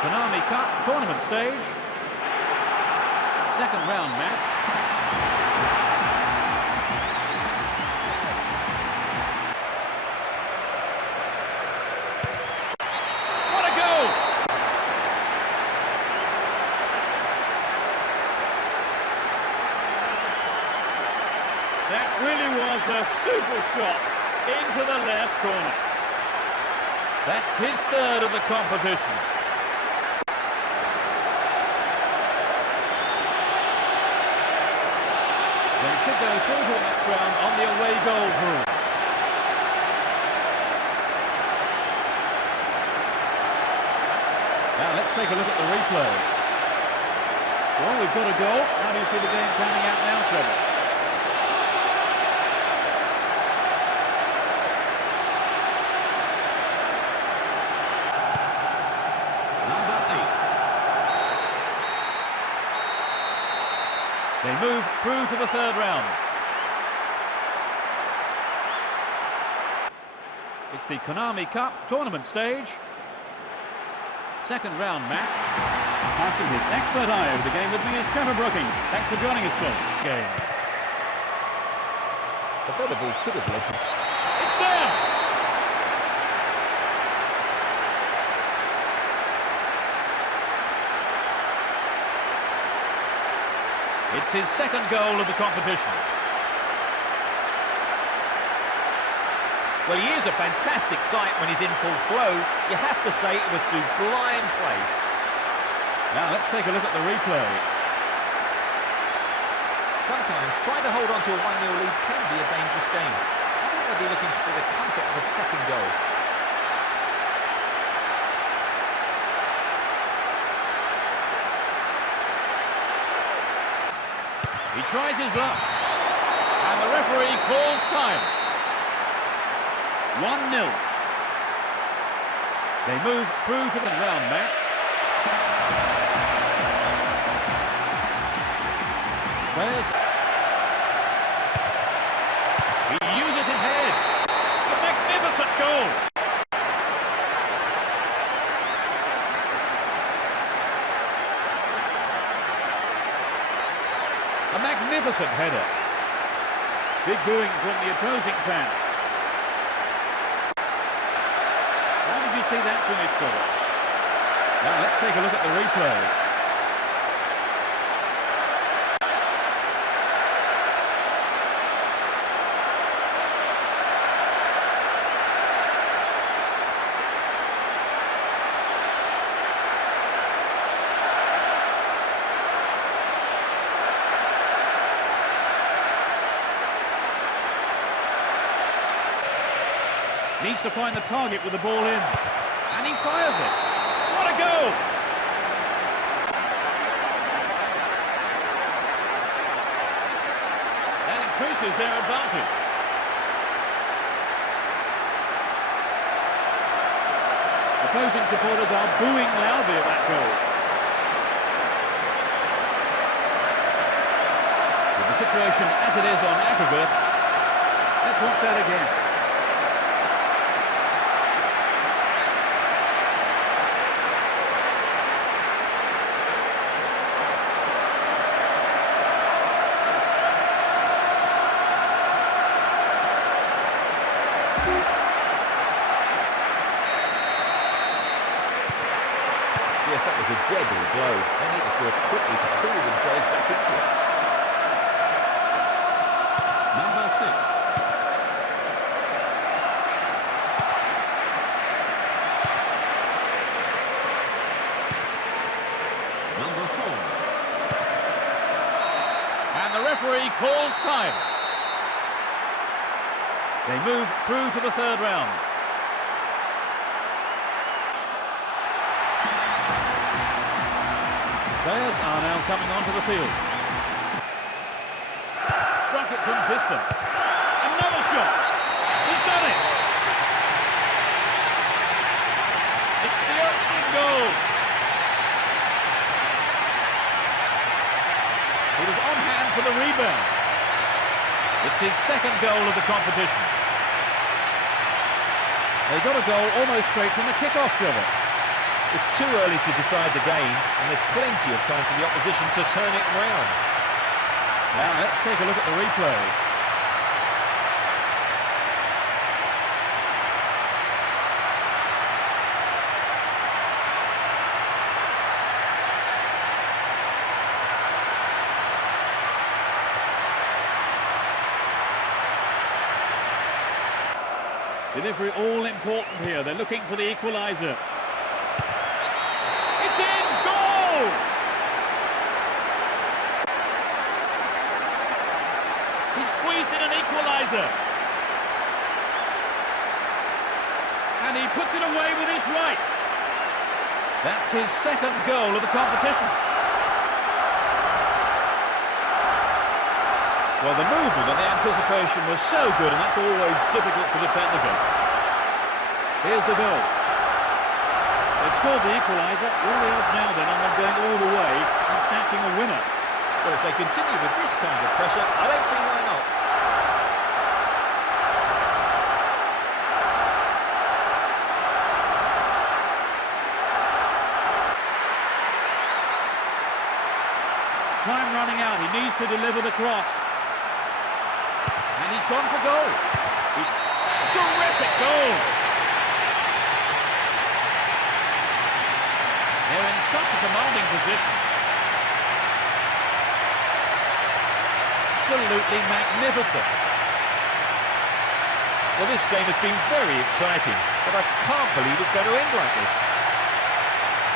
Konami Cup tournament stage. Second round match. What a goal! That really was a super shot into the left corner. That's his third of the competition. They should go through to the next round on the away goals rule. Now let's take a look at the replay. Well, we've got a goal. How do you see the game panning out now, Trevor? They move through to the third round. It's the Konami Cup tournament stage. Second round match. Casting his expert eye over the game with me is Trevor Brooking. Thanks for joining us, Phil. Game. The better ball could have led to... It's there! It's his second goal of the competition. Well, he is a fantastic sight when he's in full flow. You have to say it was sublime play. Now let's take a look at the replay. Sometimes trying to hold on to a 1-0 lead can be a dangerous game. I think they'll be looking for the comfort of a second goal. He tries his luck, and the referee calls time. 1-0. They move through to the round match. Players. He uses his head. A magnificent goal. A magnificent header. Big booing from the opposing fans. How did you see that finish, Trevor? Now let's take a look at the replay. Needs to find the target with the ball in. And he fires it. What a goal! That increases their advantage. Opposing supporters are booing loudly at that goal. With the situation as it is on aggregate, let's watch that again. Yes, that was a deadly blow. They need to score quickly to haul themselves back into it. Number 6. Number 4. And the referee calls time. They move through to the third round. Players are now coming onto the field. Struck it from distance. Another shot. He's done it. It's the opening goal. He was on hand for the rebound. It's his second goal of the competition. They got a goal almost straight from the kick-off, Trevor. It's too early to decide the game, and there's plenty of time for the opposition to turn it round. Now let's take a look at the replay. Delivery all important here. They're looking for the equaliser. It's in! Goal! He squeezed in an equaliser. And he puts it away with his right. That's his second goal of the competition. Well, the movement and the anticipation was so good, and that's always difficult to defend against. Here's the goal. They've scored the equaliser. What are the odds now then on them going all the way and snatching a winner? Well, if they continue with this kind of pressure, I don't see why not. Time running out. He needs to deliver the cross. And he's gone for goal. Terrific goal. They're in such a commanding position. Absolutely magnificent. Well, this game has been very exciting, but I can't believe it's going to end like this.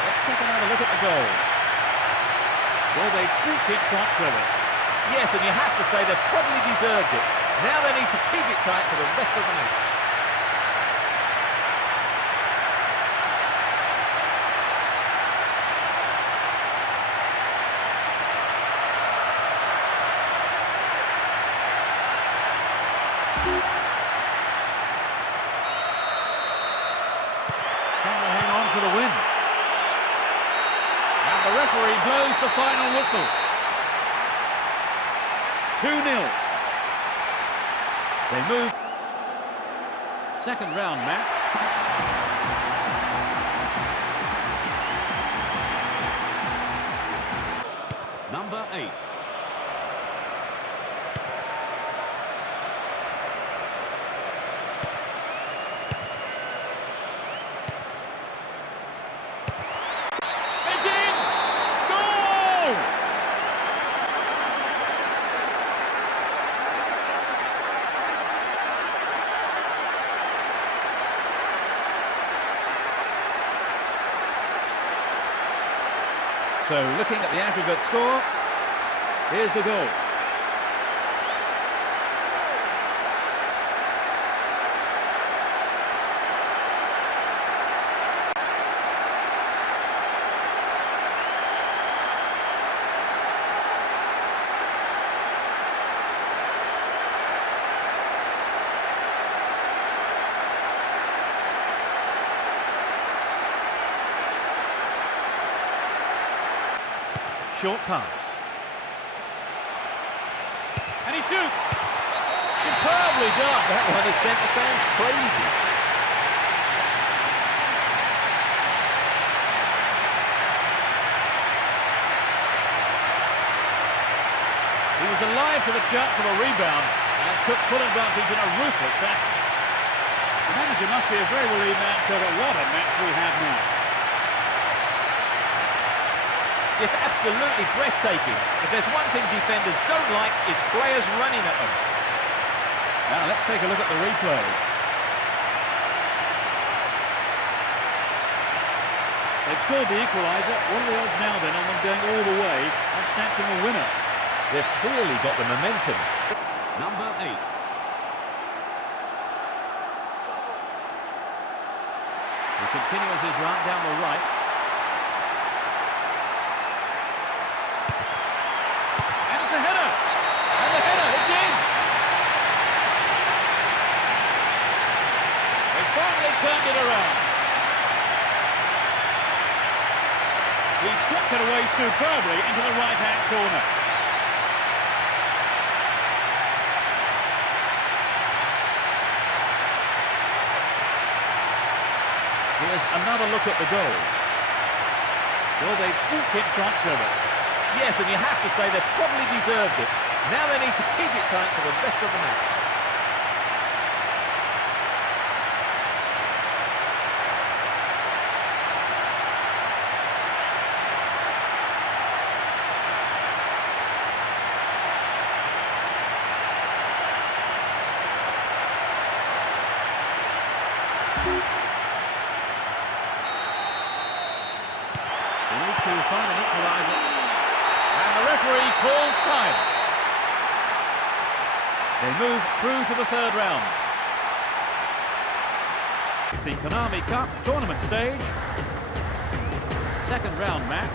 Let's take another look at the goal. Well, they sneaked in front of it. Yes, and you have to say they probably deserved it. Now they need to keep it tight for the rest of the match. Can they hang on for the win? And the referee blows the final whistle. 2-0. They move. Second round match. Number 8. It's in! Goal! So, looking at the aggregate score, here's the goal. Short pass. And he shoots. Superbly done. That one has sent the fans crazy. He was alive to the chance of a rebound and took full advantage in a ruthless fashion. The manager must be a very relieved man, Trevor. What a match we have now. It's absolutely breathtaking. If there's one thing defenders don't like, it's players running at them. Now let's take a look at the replay. They've scored the equaliser. What are the odds now then on them going all the way and snatching a winner? They've clearly got the momentum. Number 8. He continues his run down the right. And it's a header! And the header, it's in! They finally turned it around. He took it away superbly into the right-hand corner. Here's another look at the goal. Well, they've sneaked in front, Trevor. Yes, and you have to say they probably deserved it. Now they need to keep it tight for the rest of the match. They need to find an equaliser. And the referee calls time. They move through to the third round. It's the CANAL Cup tournament stage. Second round match.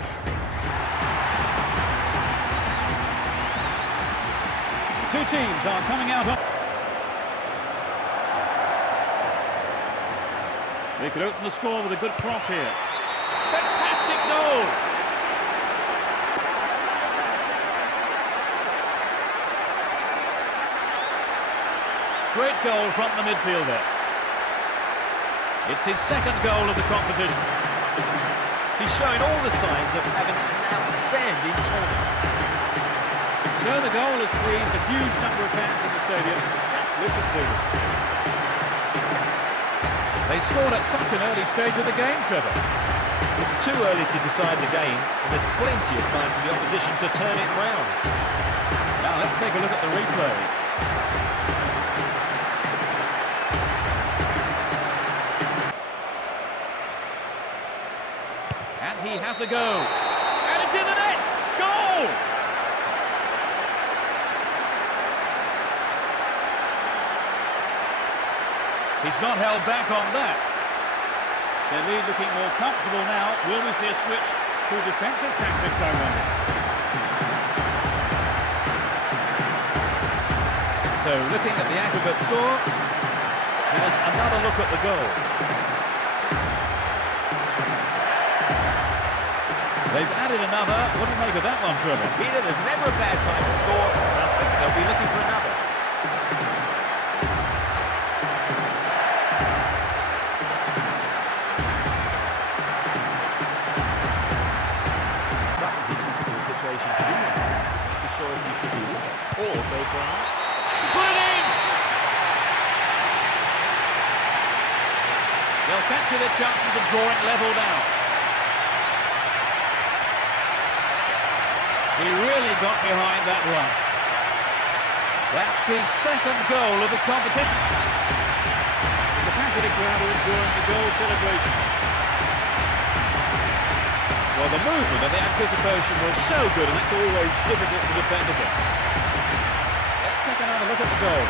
The two teams are coming out on... They could open the score with a good cross here. Fantastic goal! Great goal from the midfielder. It's his second goal of the competition. He's showing all the signs of having an outstanding tournament. So the goal has pleased a huge number of fans in the stadium. Just listen to them. They scored at such an early stage of the game, Trevor. It's too early to decide the game, and there's plenty of time for the opposition to turn it round. Now let's take a look at the replay. And he has a go. And it's in the net! Goal! He's not held back on that. Their lead looking more comfortable now. Will we see a switch to defensive tactics, I wonder? So, looking at the aggregate score, here's another look at the goal. They've added another. What do you make of that one, Trevor? Peter, there's never a bad time to score, and I think they'll be looking for another. Situation to be in. Not be sure if you should be relaxed or go for an out. Put it in! They'll fancy their chances of drawing level now. He really got behind that one. That's his second goal of the competition. The passionate crowd are enjoying the goal celebration. Well, the movement and the anticipation was so good, and it's always difficult to defend against. Let's take another look at the goal.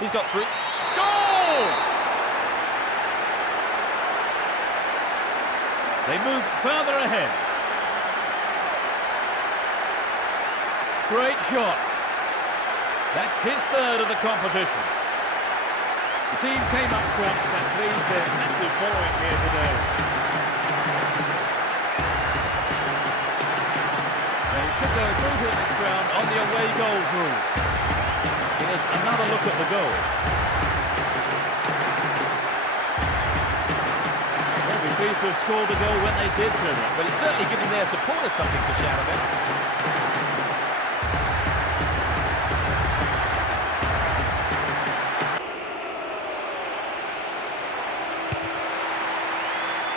He's got through. Goal! They move further ahead. Great shot. That's his third of the competition. The team came up front and pleased their massive following here today. They should go through to the next round on the away goals rule. Here's another look at the goal. Pleased to have scored the goal when they did, Trevor. But it's certainly given their supporters something to shout about.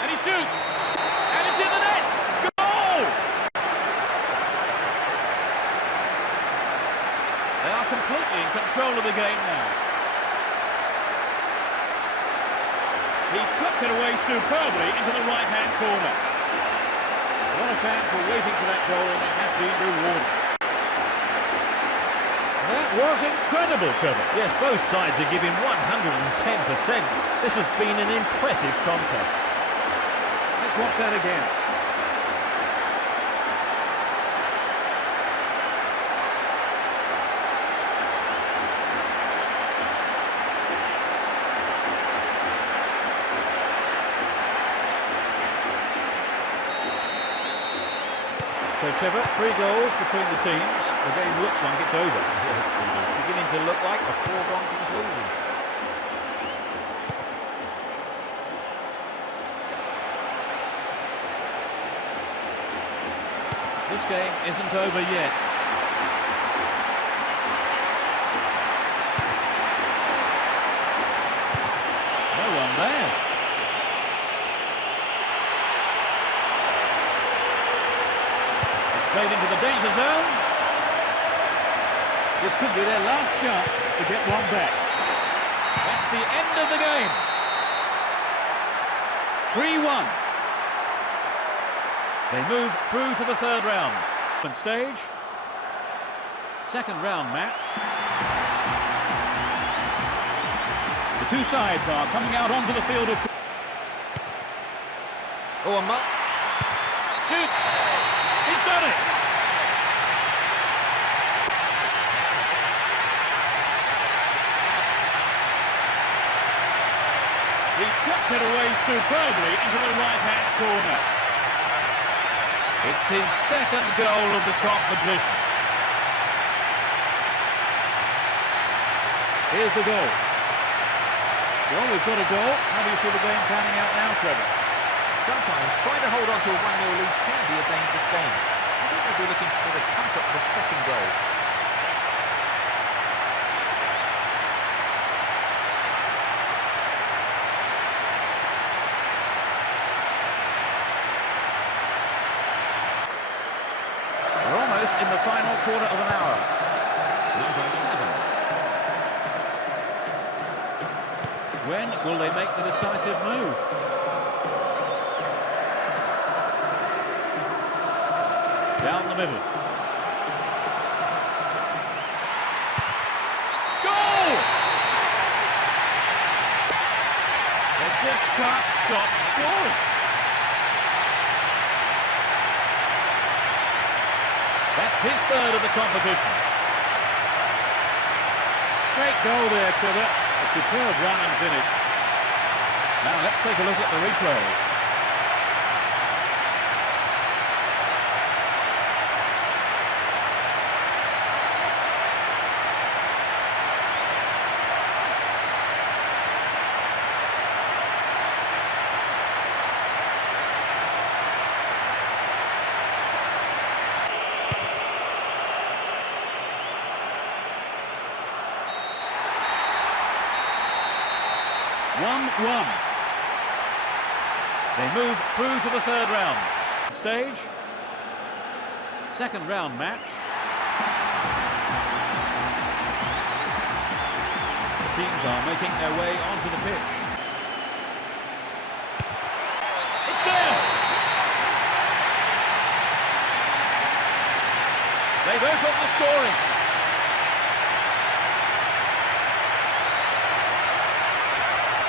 And he shoots! And it's in the net! Goal! They are completely in control of the game now. He tucked it away superbly into the right-hand corner. A lot of fans were waiting for that goal, and they have been rewarded. That was incredible, Trevor. Yes, both sides are giving 110%. This has been an impressive contest. Let's watch that again. So, Trevor, 3 goals between the teams. The game looks like it's over. Yes, it's beginning to look like a foregone conclusion. This game isn't over yet. No one there. It's played into the danger zone. This could be their last chance to get one back. That's the end of the game. 3-1. They move through to the third round. Stage. Second round match. The two sides are coming out onto the field of... Oh, a mark. Shoots! He's done it! He tucked it away superbly into the right-hand corner. It's his second goal of the competition. Here's the goal. Well, we've got a goal. How do you see the game panning out now, Trevor? Sometimes trying to hold on to a 1-0 lead can be a dangerous game. I think they'll be looking for the comfort of a second goal. We're almost in the final quarter of an hour. Number 7. When will they make the decisive move? Down the middle. Goal! They just can't stop scoring. That's his third of the competition. Great goal there, Trevor. A superb run and finish. Now let's take a look at the replay. One. They move through to the third round. Stage. Second round match. The teams are making their way onto the pitch. It's there! They've opened the scoring.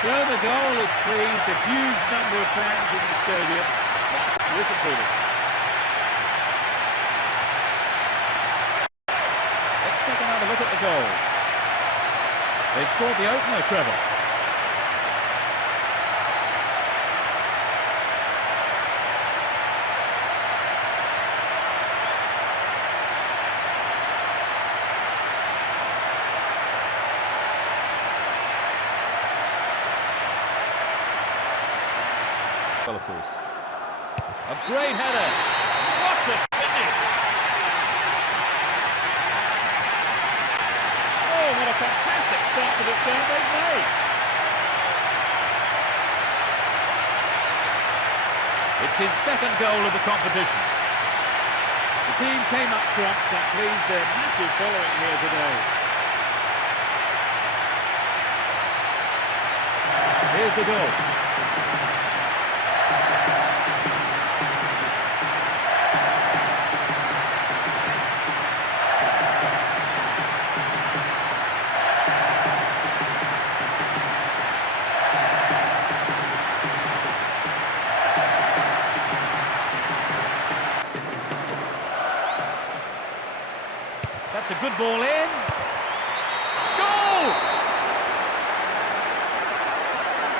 So the goal has pleased a huge number of fans in the stadium. Listen to them. Let's take another look at the goal. They've scored the opener, Trevor. Well, of course. A great header. What a finish! Oh, what a fantastic start to this game they've made. It's his second goal of the competition. The team came up front and pleased their massive following here today. Here's the goal. That's a good ball in. Goal!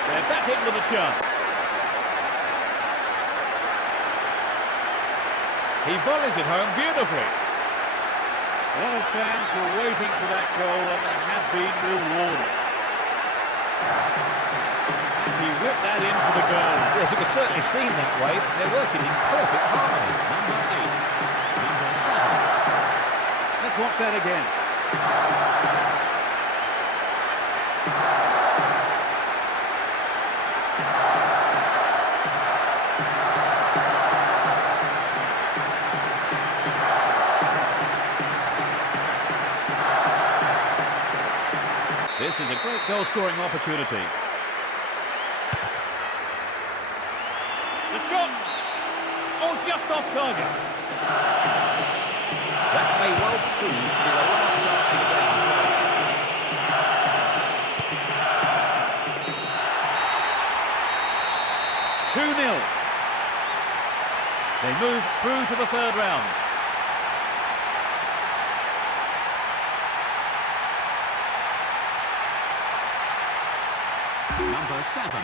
They're back in with a chance. He volleys it home beautifully. A lot of fans were waiting for that goal and they have been rewarded. And he whipped that in for the goal. Yes, it was certainly seen that way. They're working in perfect harmony. Number 8. Number 7. Let's watch that again. This is a great goal-scoring opportunity. The shot! Oh, just off target. That may well prove to be the last chance of the game as well. 2-0. They move through to the third round. Number 7.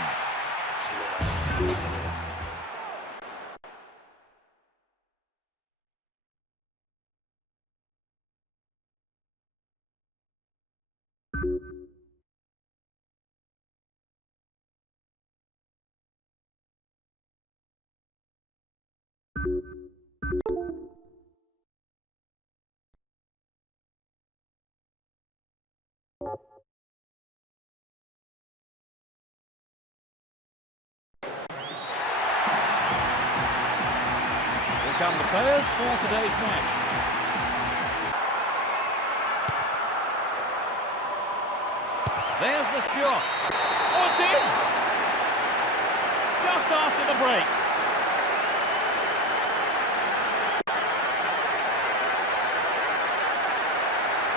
Here come the players for today's match. There's the shot. Oh, it's in! Just after the break.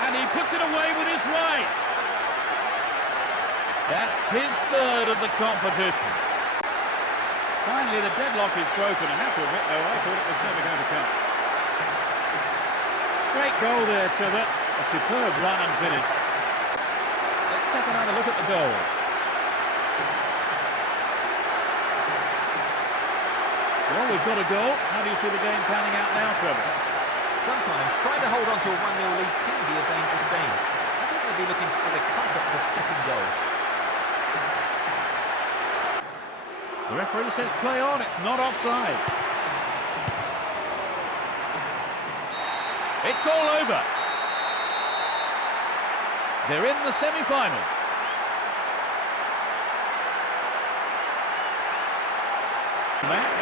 And he puts it away with his right. That's his third of the competition. Finally, the deadlock is broken. I have to admit, though, I thought it was never going to come. Great goal there, Trevor. A superb run and finish. Let's take another look at the goal. Well, we've got a goal. How do you see the game panning out now, Trevor? Sometimes trying to hold on to a 1-0 lead can be a dangerous game. I think they'll be looking for the comfort of the second goal. The referee says play on, it's not offside. It's all over. They're in the semi-final. Match.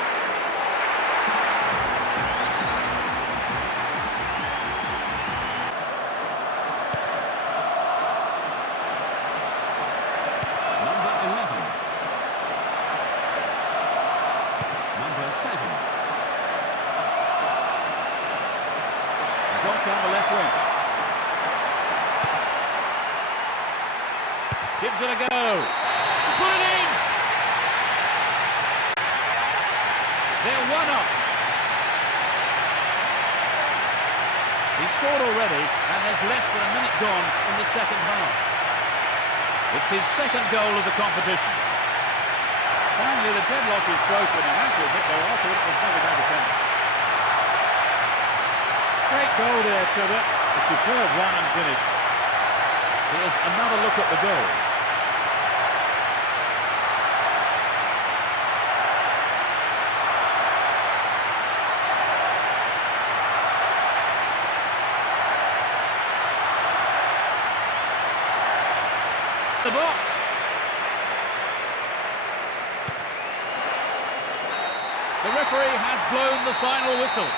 Number 11. Number 7. He's off down the left wing. Gives it a go. Put it in! They're 1-up. He scored already, and there's less than a minute gone in the second half. It's his second goal of the competition. Finally, the deadlock is broken. I have to admit, though, I thought it was never going to come. Great goal there, Trevor. A superb run and finish. Here's another look at the goal. The box. The referee has blown the final whistle.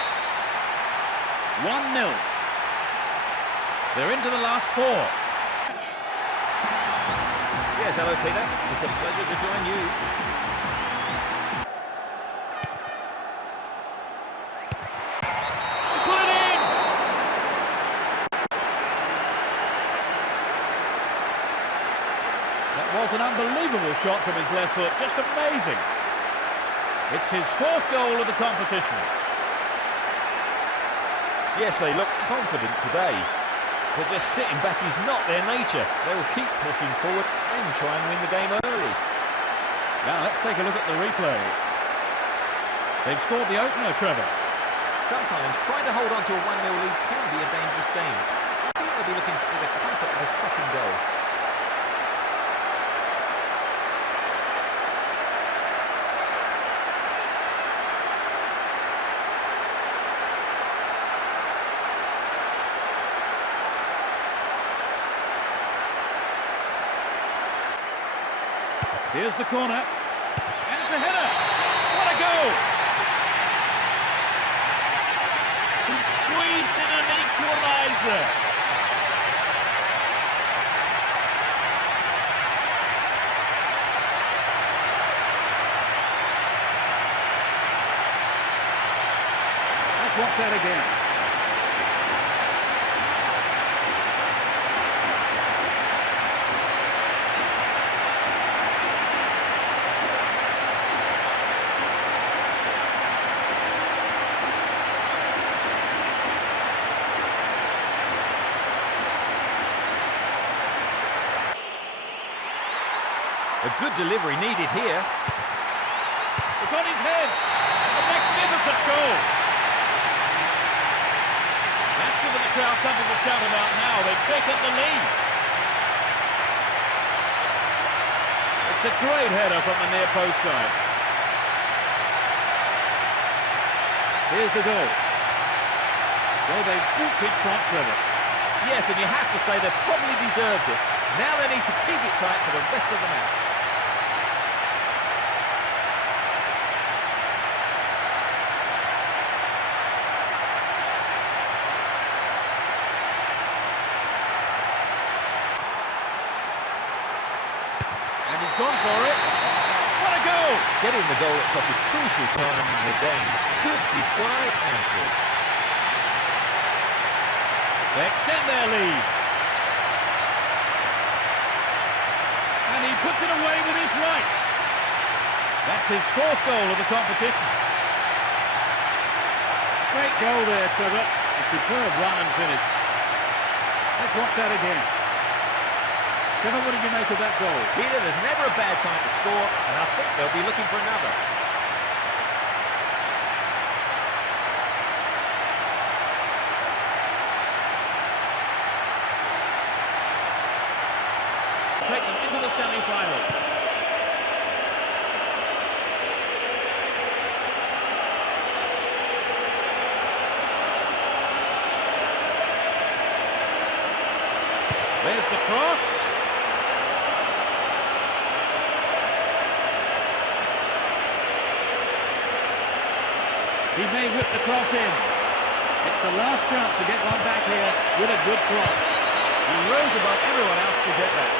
1-0. They're into the last 4. Yes, hello, Peter. It's a pleasure to join you. Put it in! That was an unbelievable shot from his left foot. Just amazing. It's his 4th goal of the competition. Yes, they look confident today. But just sitting back is not their nature. They will keep pushing forward and try and win the game early. Now let's take a look at the replay. They've scored the opener, Trevor. Sometimes trying to hold on to a 1-0 lead can be a dangerous game. I think they'll be looking for the comfort of a second goal. Here's the corner, and it's a header. What a goal! He squeezed in an equaliser. Let's watch that again. A good delivery needed here. It's on his head. A magnificent goal. That's given the crowd something to shout about now. They've taken the lead. It's a great header from the near post side. Here's the goal. Well, they've swooped in front, Trevor. Yes, and you have to say they probably deserved it. Now they need to keep it tight for the rest of the match. And he's gone for it. What a goal! Getting the goal at such a crucial time in the game could decide matters. They extend their lead. And he puts it away with his right. That's his fourth goal of the competition. Great goal there, Trevor. A superb run and finish. Let's watch that again. Trevor, what did you make of that goal? Peter, there's never a bad time to score, and I think they'll be looking for another. Take them into the semi-final. There's the cross. He may whip the cross in. It's the last chance to get one back here with a good cross. He rose above everyone else to get that.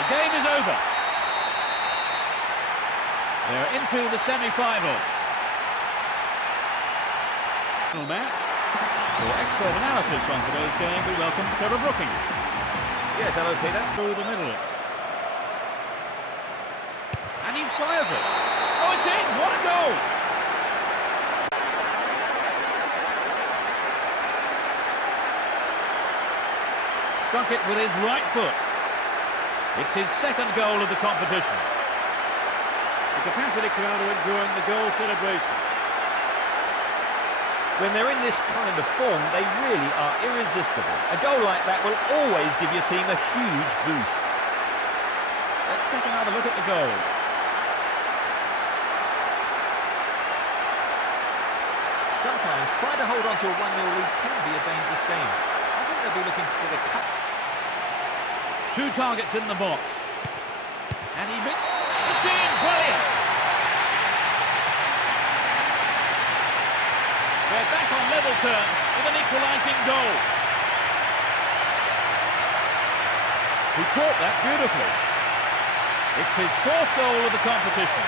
The game is over. They're into the semi-final. Match. For expert analysis on today's game, we welcome Trevor Brooking. Yes, hello, Peter. Through the middle. And he fires it. Oh, it's in! What a goal! Struck it with his right foot. It's his second goal of the competition. The capacity crowd are enjoying the goal celebration. When they're in this kind of form, they really are irresistible. A goal like that will always give your team a huge boost. Let's take another look at the goal. Sometimes trying to hold on to a 1-0 lead can be a dangerous game. I think they'll be looking for the cup. Two targets in the box. And it's in! Brilliant! They're back on level terms with an equalising goal. He caught that beautifully. It's his fourth goal of the competition.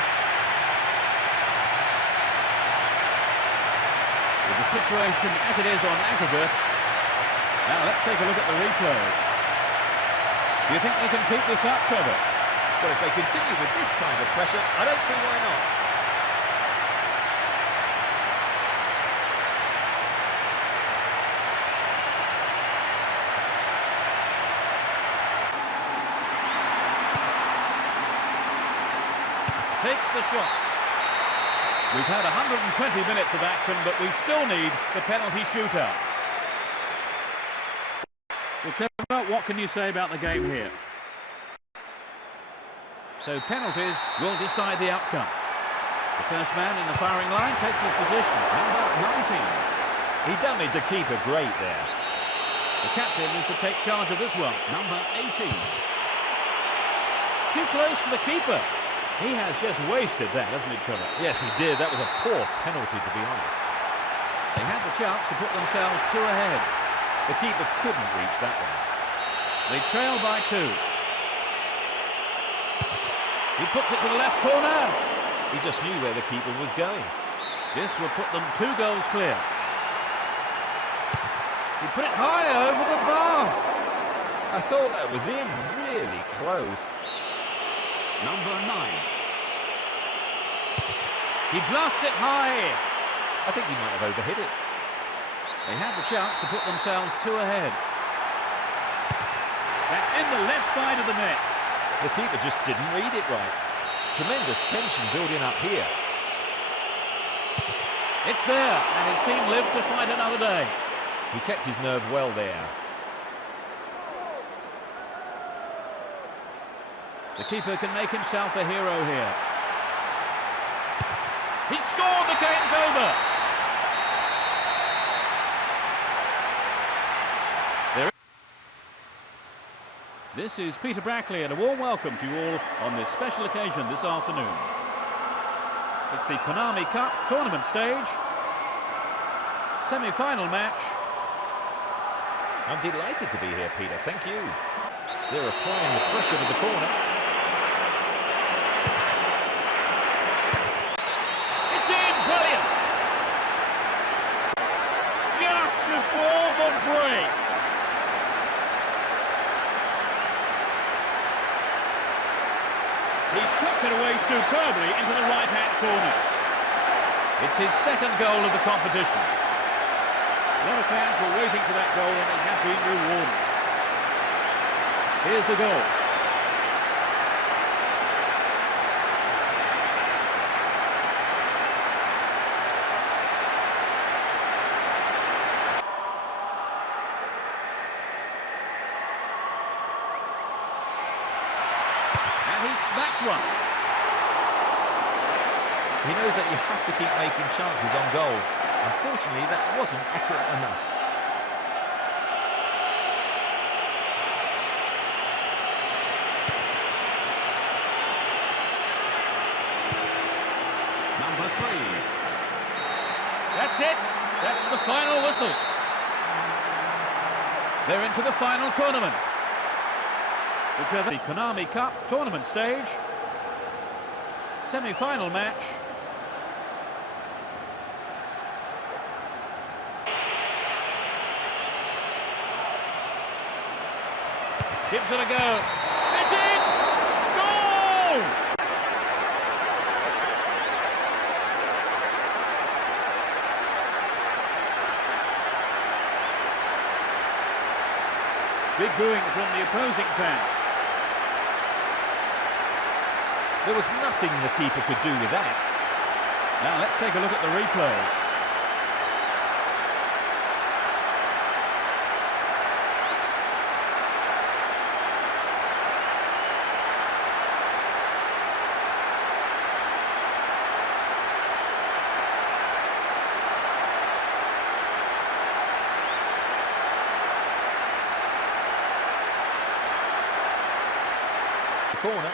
With the situation as it is on aggregate, now let's take a look at the replay. Do you think they can keep this up, Trevor? Well, if they continue with this kind of pressure, I don't see why not. takes the shot. We've had 120 minutes of action, but we still need the penalty shootout. Well, Trevor, what can you say about the game here? So penalties will decide the outcome. The first man in the firing line takes his position, number 19. He dummied the keeper great there. The captain is to take charge of this one, number 18. Too close to the keeper. He has just wasted that, hasn't he, Trevor? Yes, he did. That was a poor penalty, to be honest. They had the chance to put themselves 2 ahead. The keeper couldn't reach that one. They trail by 2. He puts it to the left corner. He just knew where the keeper was going. This will put them 2 goals clear. He put it high over the bar. I thought that was in. Really close. Number 9. He blasts it high. I think he might have overhit it. They had the chance to put themselves 2 ahead. That's in the left side of the net. The keeper just didn't read it right. Tremendous tension building up here. It's there, and his team lives to fight another day. He kept his nerve well there. The keeper can make himself a hero here. He scored, the game's over. This is Peter Brackley, and a warm welcome to you all on this special occasion this afternoon. It's the Konami Cup tournament stage. Semi-final match. I'm delighted to be here, Peter. Thank you. They're applying the pressure with the corner. It's in! Brilliant! Just before the break. He tucked it away superbly into the right-hand corner. It's his second goal of the competition. A lot of fans were waiting for that goal, and they have been rewarded. Here's the goal. And he smacks one. He knows that you have to keep making chances on goal. Unfortunately, that wasn't accurate enough. Number 3. That's it. That's the final whistle. They're into the final tournament. Whichever the Konami Cup tournament stage. Semi-final match. Gives it a go. It's in! Goal! Big booing from the opposing fans. There was nothing the keeper could do with that. Now let's take a look at the replay. Corner.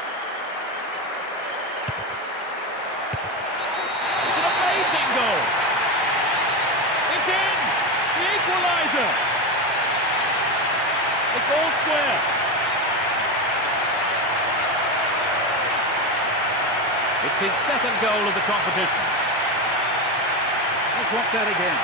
It's an amazing goal. It's in. The equaliser. It's all square. It's his second goal of the competition. Let's watch that again.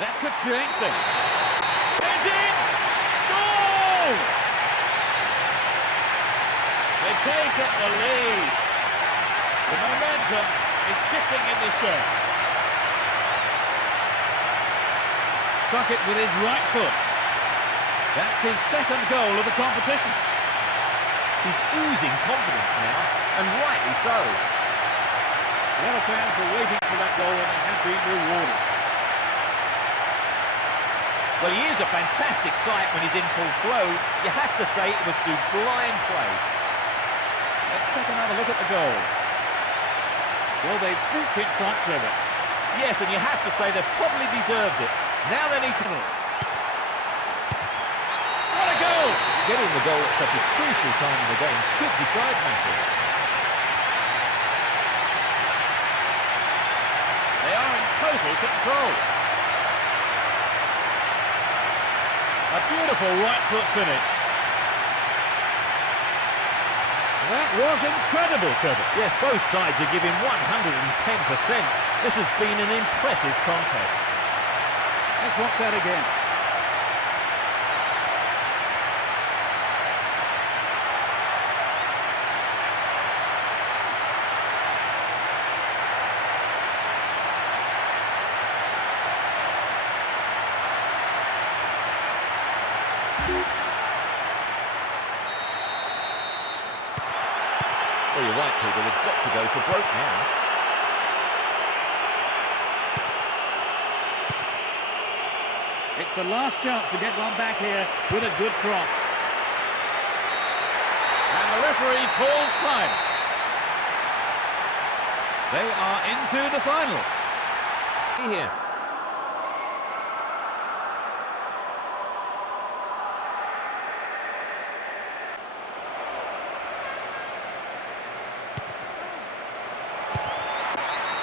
That could change things. It's in! Goal! taken the lead. The momentum is shifting in this game. Struck it with his right foot. That's his second goal of the competition. He's oozing confidence now, and rightly so. A lot of fans were waiting for that goal and they have been rewarded. Well, he is a fantastic sight when he's in full flow. You have to say it was sublime play. Let's take another look at the goal. Well, they've sneaked in front, Trevor. Yes, and you have to say they probably deserved it. Now they need to... What a goal! Getting the goal at such a crucial time in the game could decide matters. They are in total control. A beautiful right foot finish. That was incredible, Trevor. Yes, both sides are giving 110%. This has been an impressive contest. Let's watch that again. Well, you're right, Peter. They've got to go for broke now. It's the last chance to get one back here with a good cross. And the referee calls time. They are into the final. Here.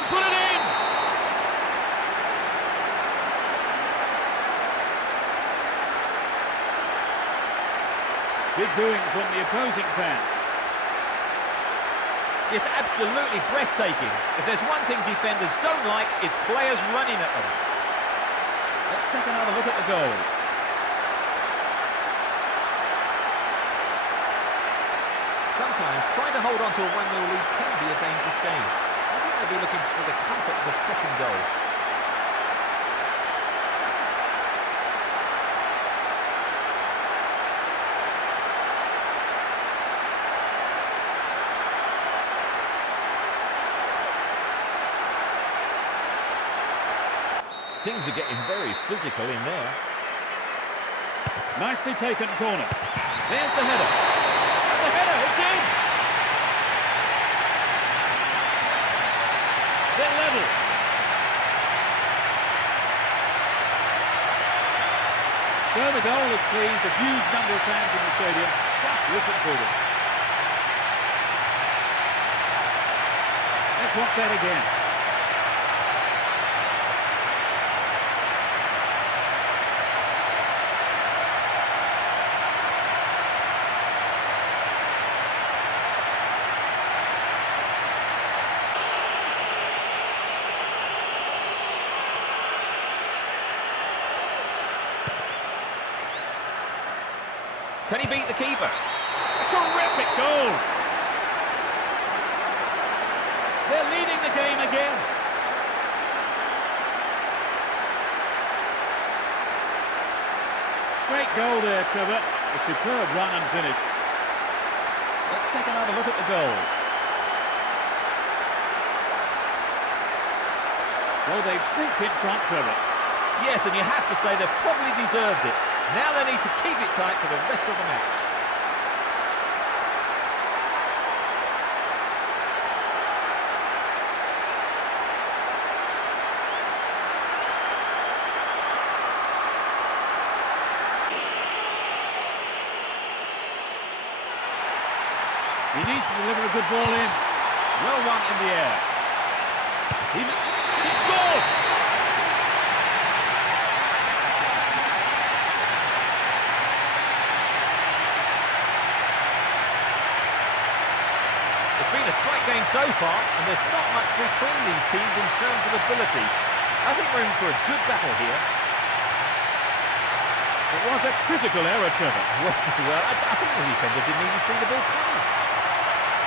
Put it in! Big booing from the opposing fans. Yes, absolutely breathtaking. If there's one thing defenders don't like, it's players running at them. Let's take another look at the goal. Sometimes trying to hold on to a 1-0 lead can be a dangerous game. I think they'll be looking for the comfort of the second goal. Things are getting very physical in there. Nicely taken corner. There's the header. And the header, it's in! They're level. So the goal has pleased a huge number of fans in the stadium. Just listen to them. Let's watch that again. Can he beat the keeper? A terrific goal! They're leading the game again. Great goal there, Trevor. A superb run and finish. Let's take another look at the goal. Well, they've sneaked in front, Trevor. Yes, and you have to say they probably deserved it. Now they need to keep it tight for the rest of the match. He needs to deliver a good ball in. Well won in the air. He scored! It's been a tight game so far, and there's not much between these teams in terms of ability. I think we're in for a good battle here. It was a critical error, Trevor. Well, I think the defender didn't even see the ball coming.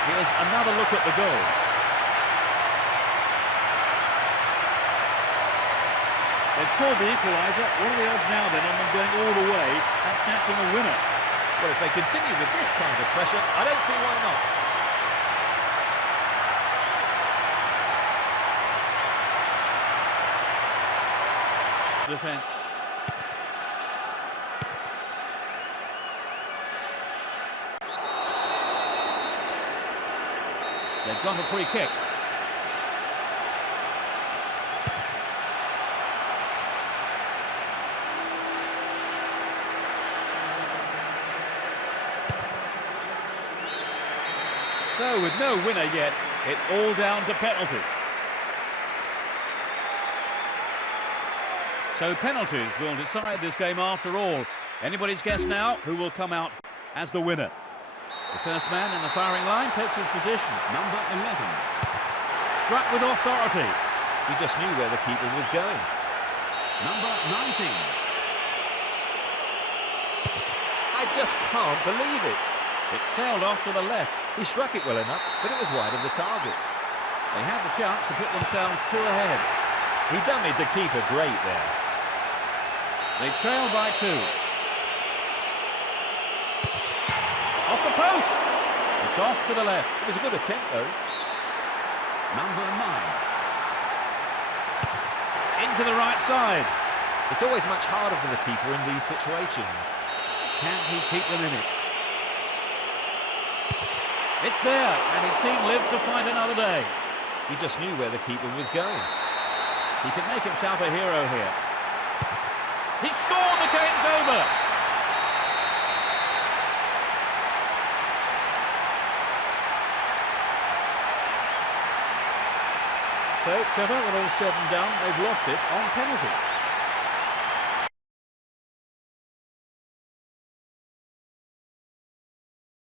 Here's another look at the goal. They've scored the equaliser. What are the odds now then on them going all the way and snatching a winner? Well, if they continue with this kind of pressure, I don't see why not. Defence. They've got a free kick. So, with no winner yet, it's all down to penalties. So penalties will decide this game after all. Anybody's guess now who will come out as the winner. The first man in the firing line takes his position, number 11. Struck with authority. He just knew where the keeper was going. Number 19. I just can't believe it. It sailed off to the left. He struck it well enough, but it was wide of the target. They had the chance to put themselves 2 ahead. He dummied the keeper great there. They trail by 2. Off the post! It's off to the left. It was a good attempt, though. Number 9. Into the right side. It's always much harder for the keeper in these situations. Can he keep them in it? It's there, and his team live to fight another day. He just knew where the keeper was going. He can make himself a hero here. He scored, the game's over! So, Trevor, when all's said and done, they've lost it on penalties.